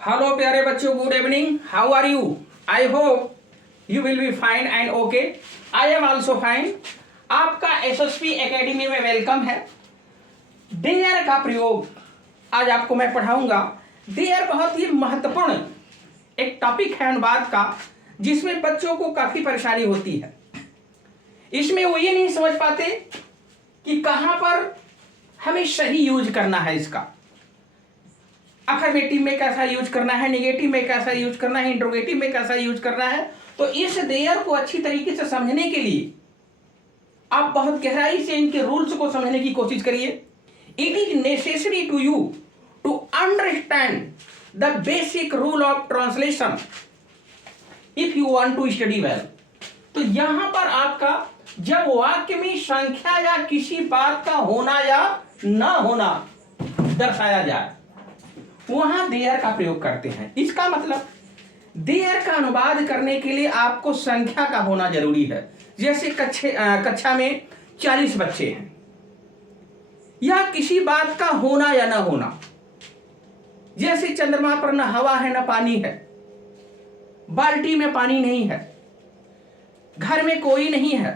Hello प्यारे बच्चों, good evening. How are you? I hope you will be fine and okay. I am also fine. आपका SSP academy में welcome है। There का प्रयोग आज आपको मैं पढ़ाऊंगा। देयर बहुत ही महत्वपूर्ण एक टॉपिक है अनुवाद का, जिसमें बच्चों को काफी परेशानी होती है। इसमें वो ये नहीं समझ पाते कि कहां पर हमें सही यूज करना है, इसका अफर्मेटिव में कैसा यूज करना है, नेगेटिव में कैसा यूज करना है, इंट्रोगेटिव में कैसा यूज करना है। तो इस देयर को अच्छी तरीके से समझने के लिए आप बहुत गहराई से इनके रूल्स को समझने की कोशिश करिए। It is necessary to you to understand the basic rule of translation if you want to study well. तो यहां पर आपका जब वाक्य में संख्या या किसी बात का होना या न होना दर्शाया जाए, वहां देयर का प्रयोग करते हैं। इसका मतलब देयर का अनुवाद करने के लिए आपको संख्या का होना जरूरी है। जैसे कक्षा में 40 बच्चे हैं, या किसी बात का होना या ना होना। जैसे चंद्रमा पर न हवा है न पानी है, बाल्टी में पानी नहीं है, घर में कोई नहीं है।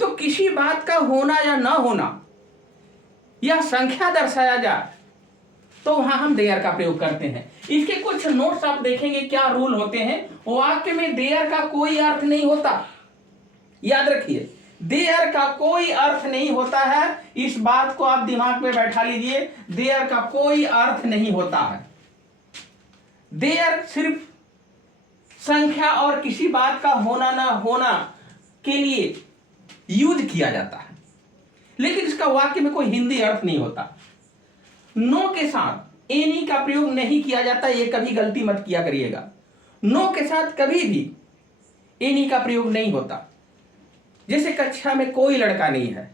तो किसी बात का होना या ना होना या संख्या दर्शाया जाए तो वहां हम देयर का प्रयोग करते हैं। इसके कुछ नोट्स आप देखेंगे क्या रूल होते हैं। वाक्य में देयर का कोई अर्थ नहीं होता, याद रखिए, देयर का कोई अर्थ नहीं होता है। इस बात को आप दिमाग में बैठा लीजिए, देयर का कोई अर्थ नहीं होता है। देयर सिर्फ संख्या और किसी बात का होना ना होना के लिए यूज किया जाता है, लेकिन इसका वाक्य में कोई हिंदी अर्थ नहीं होता। नो के साथ एनी का प्रयोग नहीं किया जाता, ये कभी गलती मत किया करिएगा। नो के साथ कभी भी एनी का प्रयोग नहीं होता। जैसे कक्षा में कोई लड़का नहीं है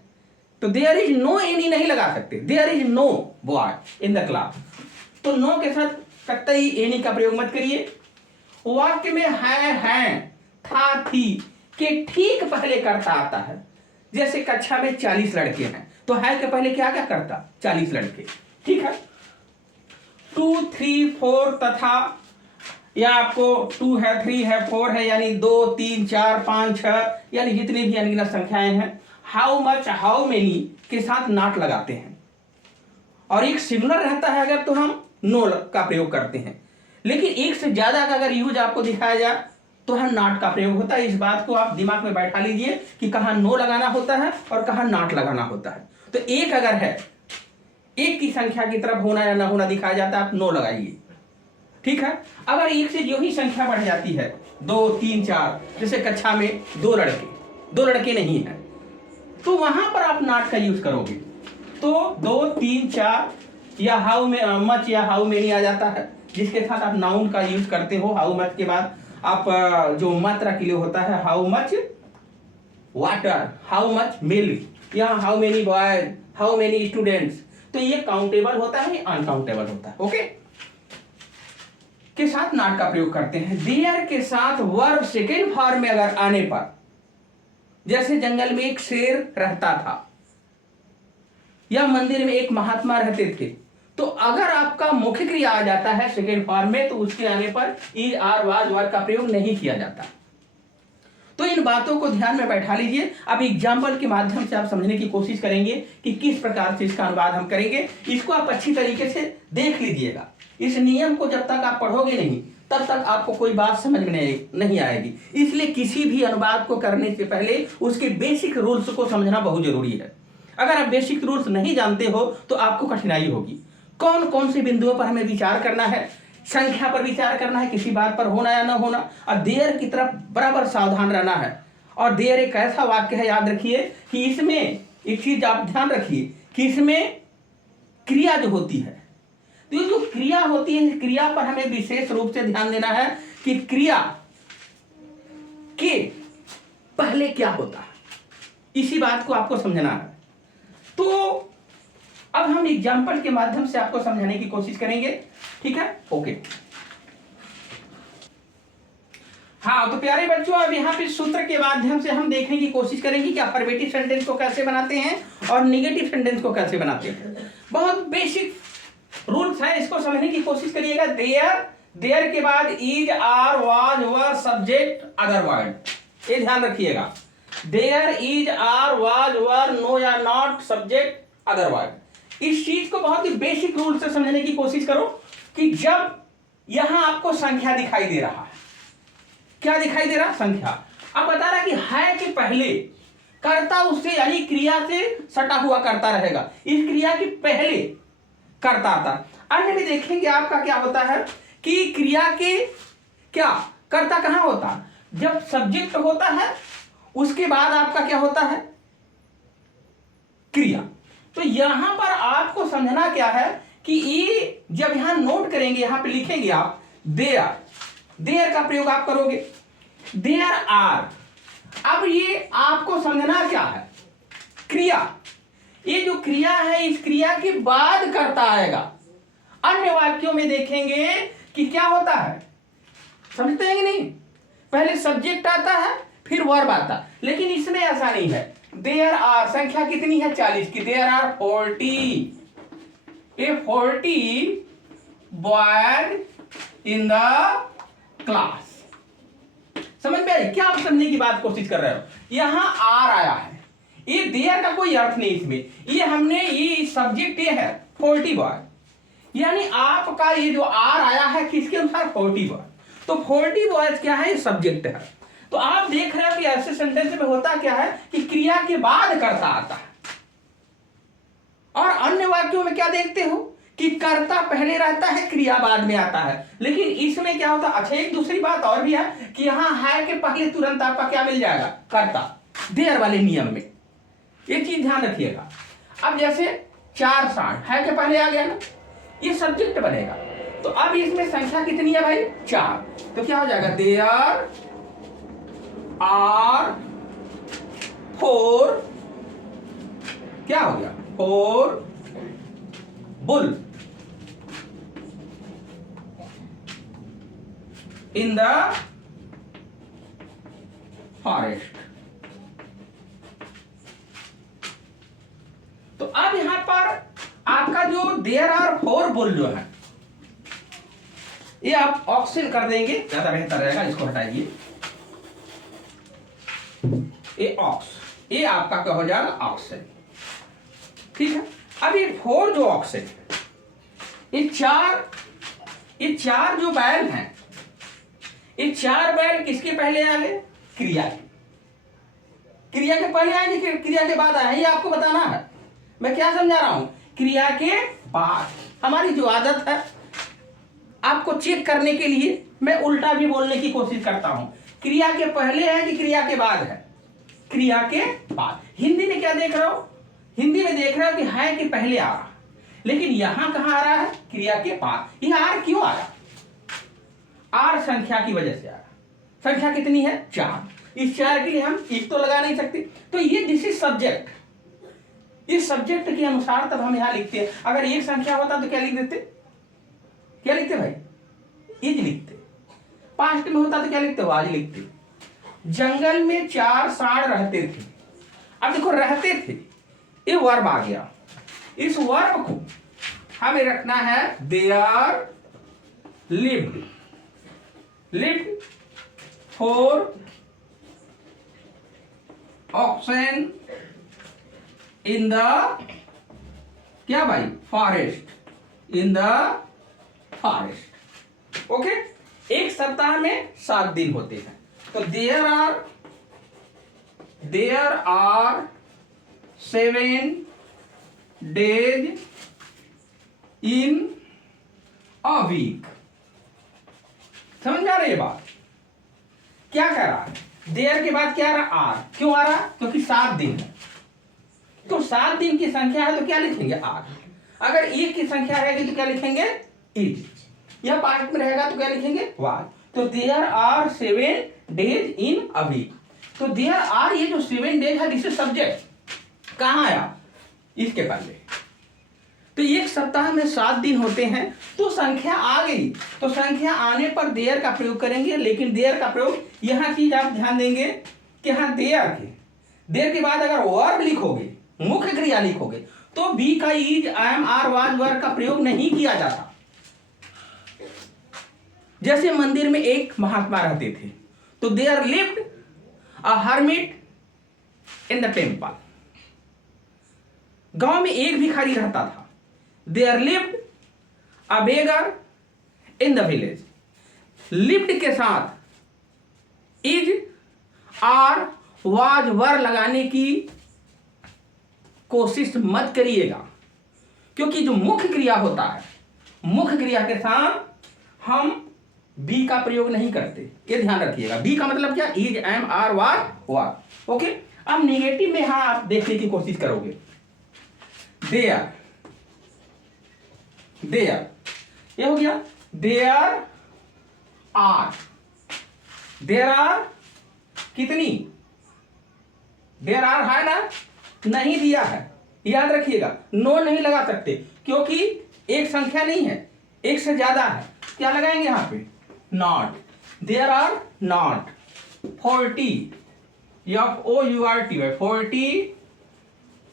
तो देयर इज नो एनी नहीं लगा सकते, there is no boy in the class. तो नो के साथ कतई एनी का प्रयोग मत करिए। वाक्य में है, हैं, था, थी के ठीक पहले करता आता है। जैसे कक्षा में 40 लड़के हैं तो है के पहले क्या क्या करता, 40 लड़के, ठीक है। 2, 3, 4 तथा, या आपको 2 है, 3 है, 4 है, यानी 2, 3, 4, 5, 6 यानी जितनी भी अनगिनत संख्याएं हैं। हाउ मच, हाउ मेनी के साथ नॉट लगाते हैं। और एक सिंगुलर रहता है अगर तो हम नो का प्रयोग करते हैं, लेकिन एक से ज्यादा का अगर यूज आपको दिखाया जाए तो हम नॉट का प्रयोग होता है। इस बात को आप दिमाग में बैठा लीजिए कि कहां नो लगाना होता है और कहां नॉट लगाना होता है। तो एक अगर है, एक की संख्या की तरफ होना या ना होना दिखाया जाता है, आप नो लगाइए, ठीक है। अगर एक से जो ही संख्या बढ़ जाती है, 2, 3, 4, जैसे कक्षा में 2 लड़के नहीं है, तो वहां पर आप नॉट का यूज करोगे। तो 2, 3, 4 या हाउ मच या हाउ मेनी आ जाता है, जिसके साथ आप नाउन का यूज करते हो। हाउ मच के बाद आप जो मात्रा के लिए होता है, how much water, how much milk, या how many boys, how many students. तो ये काउंटेबल होता है, अनकाउंटेबल होता है, ओके। के साथ नॉट का प्रयोग करते हैं। देयर के साथ वर्ब सेकेंड फॉर्म में अगर आने पर, जैसे जंगल में एक शेर रहता था या मंदिर में एक महात्मा रहते थे, तो अगर आपका मुख्य क्रिया आ जाता है सेकेंड फॉर्म में, तो उसके आने पर इज, आर, वाज, वर का प्रयोग नहीं किया जाता। तो इन बातों को ध्यान में बैठा लीजिए। अब एग्जाम्पल के माध्यम से आप समझने की कोशिश करेंगे कि किस प्रकार से इसका अनुवाद हम करेंगे। इसको आप अच्छी तरीके से देख लीजिएगा। इस नियम को जब तक आप पढ़ोगे नहीं, तब तक आपको कोई बात समझ में नहीं आएगी। इसलिए किसी भी अनुवाद को करने से पहले उसके बेसिक रूल्स को समझना बहुत जरूरी है। अगर आप बेसिक रूल्स नहीं जानते हो तो आपको कठिनाई होगी। कौन कौन से बिंदुओं पर हमें विचार करना है, संख्या पर विचार करना है, किसी बात पर होना या ना होना, और देयर की तरफ बराबर सावधान रहना है। और देयर एक ऐसा वाक्य है, याद रखिए, कि इसमें एक चीज आप ध्यान रखिए कि इसमें क्रिया जो होती है, तो ये जो क्रिया होती है, क्रिया पर हमें विशेष रूप से ध्यान देना है कि क्रिया के पहले क्या होता है, इसी बात को आपको समझना है। तो अब हम एग्जाम्पल के माध्यम से आपको समझाने की कोशिश करेंगे, ठीक है, ओके। हाँ, तो प्यारे बच्चों, अब यहाँ पे सूत्र के माध्यम से हम देखने की कोशिश करेंगे कि अफर्मेटिव सेंटेंस को कैसे बनाते हैं और निगेटिव सेंटेंस को कैसे बनाते हैं। बहुत बेसिक रूल्स है, इसको समझने की कोशिश करिएगा। देयर के बाद is, are, was, were, subject, other word, ये ध्यान रखिएगा। There, is, are, was, were, no या नॉट, सब्जेक्ट, अदर वर्ड। इस चीज को बहुत ही बेसिक रूल से समझने की कोशिश करो कि जब यहां आपको संख्या दिखाई दे रहा है, क्या दिखाई दे रहा? संख्या। अब बता रहा कि है कि पहले कर्ता उससे यानी क्रिया से सटा हुआ करता रहेगा, इस क्रिया के पहले कर्ता आता। अन्य में देखेंगे आपका क्या होता है कि क्रिया के क्या कर्ता कहां होता? जब सब्जेक्ट होता है उसके बाद आपका क्या होता है? क्रिया। तो यहां पर आपको समझना क्या है कि ये जब यहां नोट करेंगे, यहां पे लिखेंगे आप देयर का प्रयोग आप करोगे, देयर आर। अब ये आपको समझना क्या है? क्रिया। ये जो क्रिया है इस क्रिया के बाद कर्ता आएगा। अन्य वाक्यों में देखेंगे कि क्या होता है, समझते हैं कि नहीं? पहले सब्जेक्ट आता है फिर वर्ब आता है, लेकिन इसमें ऐसा नहीं है। देयर आर, संख्या कितनी है? 40 की। There are 40 boys in the class. समझ में आई? क्या आप समझने की बात कोशिश कर रहे हो? यहां आर आया है, ये देयर का कोई अर्थ नहीं इसमें। ये हमने ये सब्जेक्ट ये है 40 बॉय, यानी आपका ये जो आर आया है किसके अनुसार? 40 बॉय। तो 40 बॉयज क्या है? सब्जेक्ट है। तो आप देख रहे हो कि ऐसे सेंटेंस में होता क्या है कि क्रिया के बाद कर्ता आता है। और अन्य वाक्यों में क्या देखते हो कि कर्ता पहले रहता है, क्रिया बाद में आता है। लेकिन इसमें क्या होता है? अच्छा, एक दूसरी बात और भी है कि यहां है कि पहले तुरंत आपका क्या मिल जाएगा? कर्ता, देयर वाले नियम में। ये चीज ध्यान रखिएगा। अब जैसे 4 साढ़ है के पहले आ गया ना, ये सब्जेक्ट बनेगा। तो अब इसमें संख्या कितनी है भाई? 4। तो क्या हो जाएगा? देयर आर 4, क्या हो गया? 4 बुल इन द फॉरेस्ट। तो अब यहां पर आपका जो देयर आर 4 बुल जो है, ये आप ऑक्सिन कर देंगे, ज्यादा बेहतर रहेगा। इसको हटाइए, ये ऑक्स, ये आपका क्या हो जाएगा? ऑक्सिन। ठीक है। अब ये 4 जो ऑक्सिन, ये चार जो बैल हैं, ये 4 बैल किसके पहले आ गए? क्रिया के। क्रिया के पहले आएंगे कि क्रिया के बाद आए? ये आपको बताना है। मैं क्या समझा रहा हूं? क्रिया के बाद। हमारी जो आदत है आपको चेक करने के लिए मैं उल्टा भी बोलने की कोशिश करता हूं। क्रिया के पहले है कि क्रिया के बाद है? क्रिया के बाद। हिंदी में क्या देख रहे हो? हिंदी में देख रहे हो कि है कि पहले आ रहा, लेकिन यहां कहां आ रहा है? क्रिया के बाद। यह आर क्यों आया? आर संख्या की वजह से आ रहा। संख्या कितनी है? 4। इस 4 के लिए हम एक तो लगा नहीं सकते, तो ये दिस इज सब्जेक्ट। इस सब्जेक्ट के अनुसार तब हम यहां लिखते हैं। अगर एक संख्या होता तो क्या लिख देते? क्या लिखते भाई? इज लिखते। पास्ट में होता तो क्या लिखते हो? आज लिखते। जंगल में 4 साढ़ रहते थे। अब देखो, रहते थे, ये वर्ब आ गया। इस वर्ब को हमें रखना है there lived. 4 oxen in the क्या भाई? Forest. In the forest. Okay. एक सप्ताह में 7 दिन होते हैं। तो there are 7 days in a week. समझ में आ रही है बात? क्या कर रहा है? देयर के बाद क्या आ रहा? आर। क्यों आ रहा? क्योंकि 7 दिन है। तो 7 दिन की संख्या है तो क्या लिखेंगे? आर। अगर एक की संख्या रहेगी तो क्या लिखेंगे? इज। यह पास्ट में रहेगा तो क्या लिखेंगे? वाज। तो there are 7 days in a week. तो देयर आर, ये जो 7 डेज है दिस इज सब्जेक्ट। कहां आया? इसके पहले। तो एक सप्ताह में 7 दिन होते हैं, तो संख्या आ गई। तो संख्या आने पर देयर का प्रयोग करेंगे, लेकिन देयर का प्रयोग यहां चीज आप ध्यान देंगे कि यहां देयर के बाद अगर वर्ब लिखोगे, मुख्य क्रिया लिखोगे, तो बी का इज, एम, आर, वाज, वर का प्रयोग नहीं किया जाता। जैसे मंदिर में एक महात्मा रहते थे, तो there lived a hermit in the temple. गांव में एक भिखारी रहता था, there lived a beggar in the village. Lived के साथ इज, आर, वाज, वर लगाने की कोशिश मत करिएगा, क्योंकि जो मुख्य क्रिया होता है, मुख्य क्रिया के साथ हम बी का प्रयोग नहीं करते, ये ध्यान रखिएगा। बी का मतलब क्या? Is, am, are, was, were. Okay, अब निगेटिव में यहां आप देखने की कोशिश करोगे, देयर, देयर, ये हो गया देयर आर। देयर आर कितनी? देयर आर है ना, नहीं दिया है, याद रखिएगा। नो नहीं लगा सकते, क्योंकि एक संख्या नहीं है, एक से ज्यादा है। क्या लगाएंगे यहां पे? Not. There are not 40, FOURT, 40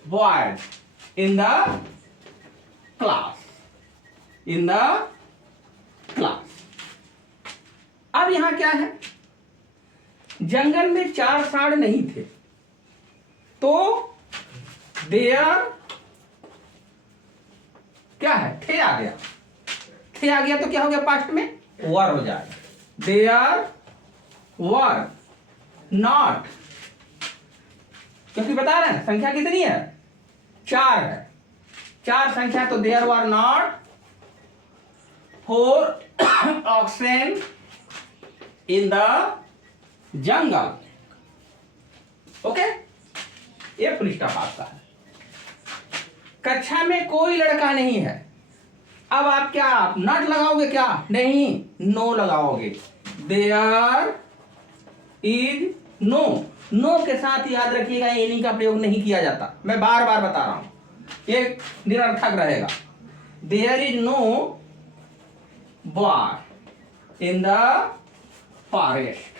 boys in the class, in the class। अब यहां क्या है? जंगल में 4 सांड नहीं थे, तो देयर क्या है? थे आ गया, थे आ गया तो क्या हो गया? पास्ट में वर हो जाएगा। देयर वर नॉट, क्योंकि बता रहे हैं संख्या कितनी है? 4 है, 4 संख्या, तो there were not 4 oxen in the जंगल। ओके, ये पृष्ठा पास है। कक्षा में कोई लड़का नहीं है। अब आप क्या नॉट लगाओगे? क्या नहीं, नो लगाओगे। There is no. नो के साथ याद रखिएगा एनी का प्रयोग नहीं किया जाता, मैं बार बार बता रहा हूं, ये निरर्थक रहेगा। There is no boy in the forest.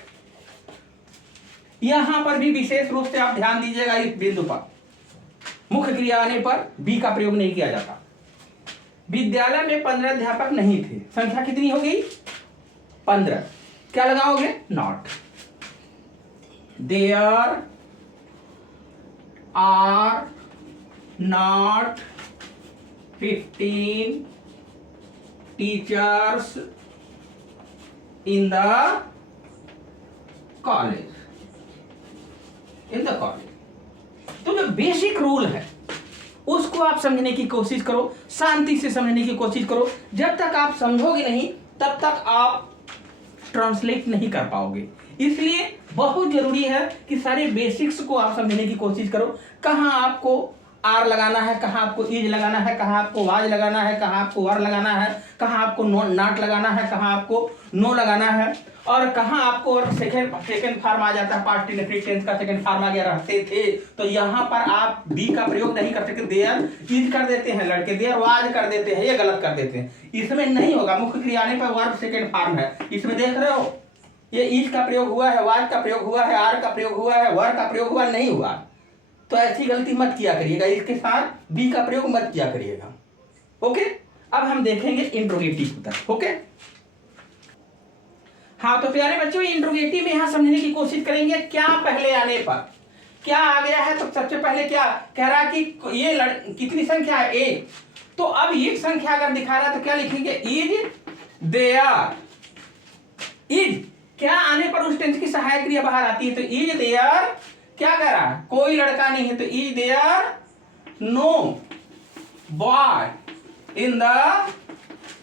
यहां पर भी विशेष रूप से आप ध्यान दीजिएगा इस बिंदु पर, मुख्य क्रिया आने पर बी का प्रयोग नहीं किया जाता। विद्यालय में 15 अध्यापक नहीं थे, संख्या कितनी हो गई? 15। क्या लगाओगे? Not. There are not 15 teachers in the college, in the college. तो जो बेसिक रूल है उसको आप समझने की कोशिश करो, शांति से समझने की कोशिश करो। जब तक आप समझोगे नहीं तब तक आप ट्रांसलेट नहीं कर पाओगे। इसलिए बहुत जरूरी है कि सारे बेसिक्स को आप समझने की कोशिश करो। कहाँ आपको आर लगाना है, कहाँ आपको इज लगाना है, कहाँ आपको वाज लगाना है, कहाँ आपको वर लगाना है, कहाँ आपको नॉट लगाना है, कहाँ आपको नो लगाना है, और कहाँ आपको सेकेंड फॉर्म आ जाता है, पास्ट इंडेफिनिट टेंस का सेकेंड फॉर्म आ गया रहते थे, तो यहाँ पर आप बी का प्रयोग नहीं कर सकते। देयर इज कर देते हैं लड़के, देयर वाज कर देते हैं, ये गलत कर देते हैं। इसमें नहीं होगा, मुख्य क्रिया आने पर वर्ब सेकेंड फॉर्म है। इसमें देख रहे हो ये इज का प्रयोग हुआ है, वाज का प्रयोग हुआ है, आर का प्रयोग हुआ है, वर का प्रयोग हुआ नहीं हुआ। तो ऐसी गलती मत किया करिएगा, इसके साथ बी का प्रयोग मत किया करिएगा। ओके, अब हम देखेंगे इंट्रोगेटिव की तरफ। ओके, हाँ तो प्यारे बच्चों इंट्रोगेटिव में यहां समझने की कोशिश करेंगे। क्या पहले आने पर क्या आ गया है? तो सबसे पहले क्या कह रहा है कि ये कितनी संख्या है? एक। तो अब एक संख्या अगर दिखा रहा है तो क्या लिखेंगे? Is there. इज क्या आने पर उस टेंस की सहायक क्रिया बाहर आती है, तो इज देयर क्या कह रहा है? कोई लड़का नहीं है, तो is there no boy in the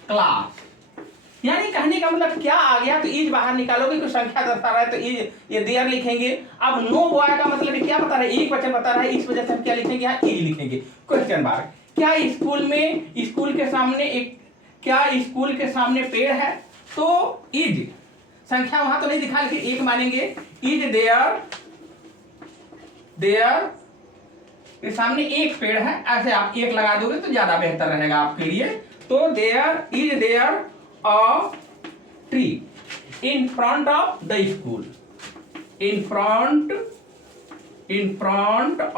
class. यानी कहने का मतलब क्या आ गया? तो इज बाहर निकालोगे तो संख्या दर्शा रहा है, तो इज ये देयर लिखेंगे। अब नो बॉय का मतलब क्या बता रहा है? एक वचन बता रहा है, इस वजह से हम क्या लिखेंगे? यहाँ इज लिखेंगे। Question mark. क्या स्कूल के सामने स्कूल के सामने पेड़ है? तो इज संख्या वहां तो नहीं दिखा, लेकिन एक मानेंगे। इज देयर के सामने एक पेड़ है, ऐसे आप एक लगा दोगे तो ज्यादा बेहतर रहेगा आपके लिए। तो is there a tree in front of the school, in front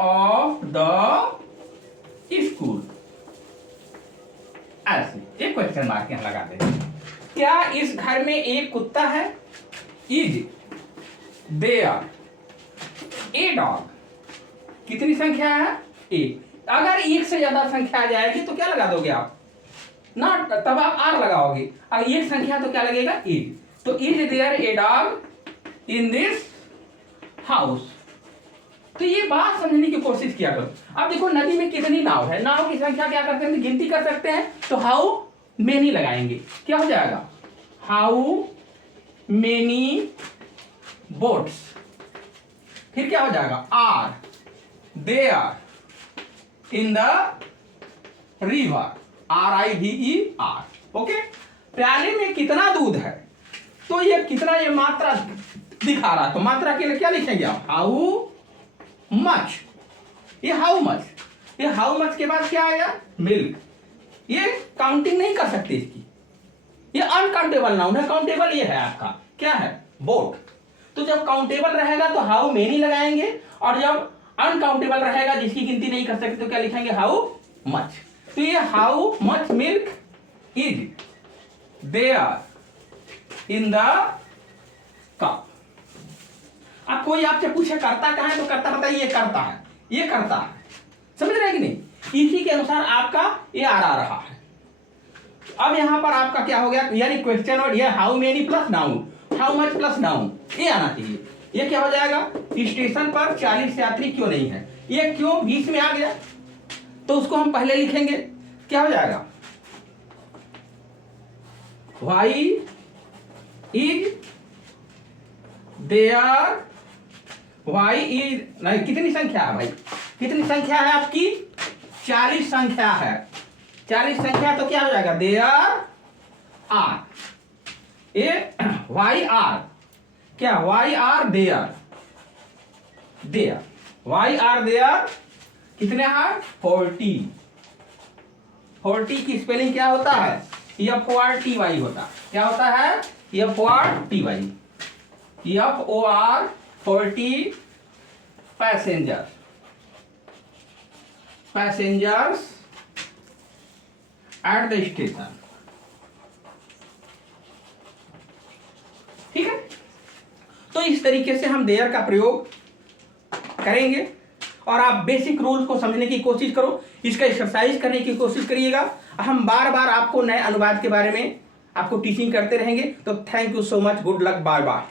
of the school, ऐसे एक क्वेश्चन मार्क यहां लगा दे। क्या इस घर में एक कुत्ता है? Is there a dog? कितनी संख्या है? एक। अगर एक से ज्यादा संख्या आ जाएगी तो क्या लगा दोगे आप? नॉट, तब आप आर लगाओगे। अब एक संख्या तो क्या लगेगा? इज। तो is there a dog in this house? तो ये बात समझने की कोशिश किया करो। अब देखो नदी में कितनी नाव है, नाव की संख्या क्या करते हैं? गिनती कर सकते हैं। तो हाउ मेनी लगाएंगे, क्या हो जाएगा? How many boats. फिर क्या हो जाएगा? Are there in the river, RIVER। ओके। प्याले में कितना दूध है? तो ये कितना, ये मात्रा दिखा रहा, तो मात्रा के लिए क्या लिखेंगे आप? How much. ये हाउ मच, ये हाउ मच के बाद क्या आएगा? मिल्क। ये काउंटिंग नहीं कर सकते इसकी, ये अनकाउंटेबल नाउन है। काउंटेबल ये है आपका क्या है? बोट। तो जब काउंटेबल रहेगा तो हाउ मेनी लगाएंगे, और जब अनकाउंटेबल रहेगा जिसकी गिनती नहीं कर सकते तो क्या लिखेंगे? How much. तो ये how much milk is there in the cup. अब कोई आपसे पूछे करता कहाँ है, तो करता बताइए, ये करता है, ये करता है। समझ रहे हैं कि नहीं? इसी के अनुसार आपका ये आ रहा है। अब यहां पर आपका क्या हो गया? यानी क्वेश्चन वर्ड ये how many plus noun, how much plus noun, ये आना चाहिए। ये क्या हो जाएगा? स्टेशन पर 40 यात्री क्यों नहीं है? ये क्यों बीच में आ गया? तो उसको हम पहले लिखेंगे। क्या हो जाएगा? Why is there, why is नहीं, कितनी संख्या है भाई? कितनी संख्या है आपकी? 40 संख्या है। 40 संख्या तो क्या हो जाएगा? There are, A Y R, क्या why are there, there why are there कितने हैं? 40। 40 की स्पेलिंग क्या होता है? FORTY होता है। क्या होता है? FORTY, FOR 40 passengers, passengers at the station. ठीक है। तो इस तरीके से हम देयर का प्रयोग करेंगे, और आप बेसिक रूल को समझने की कोशिश करो, इसका एक्सरसाइज करने की कोशिश करिएगा। हम बार बार आपको नए अनुवाद के बारे में आपको टीचिंग करते रहेंगे। तो thank you so much, good luck, bye bye.